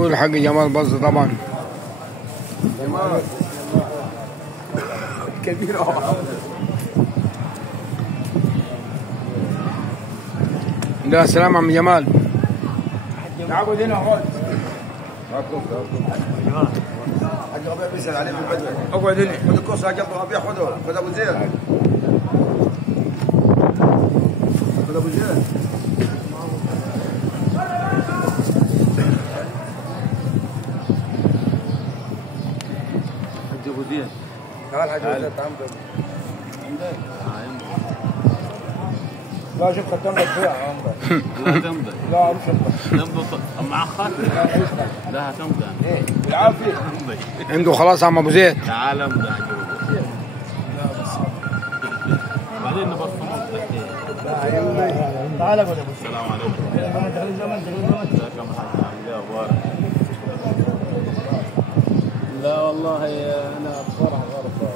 اخوي الحاج جمال بز طبعا. جمال كبير لا سلام عم جمال. تعبد هنا خالص. حاج ربيع بيسأل عليه من بدري. اقعد هنا. خذ الكرسي حاج ربيع خذه. خذ ابو زيد. خذ ابو زيد. حاج ابو زيد. تعال حاج ابو زيد تعال. لا شوف تنبض فيها عمرك. لا تنبض. لا مش تنبض معخر. لا تنبض. ايه بالعافيه. عنده خلاص عم ابو زيد. تعال امضي لا بس بعدين نبصم. تعال اقعد ابو السلام عليكم. ازيك يا محمد عامل ايه اخبارك؟ لا والله انا بصراحه غرفه.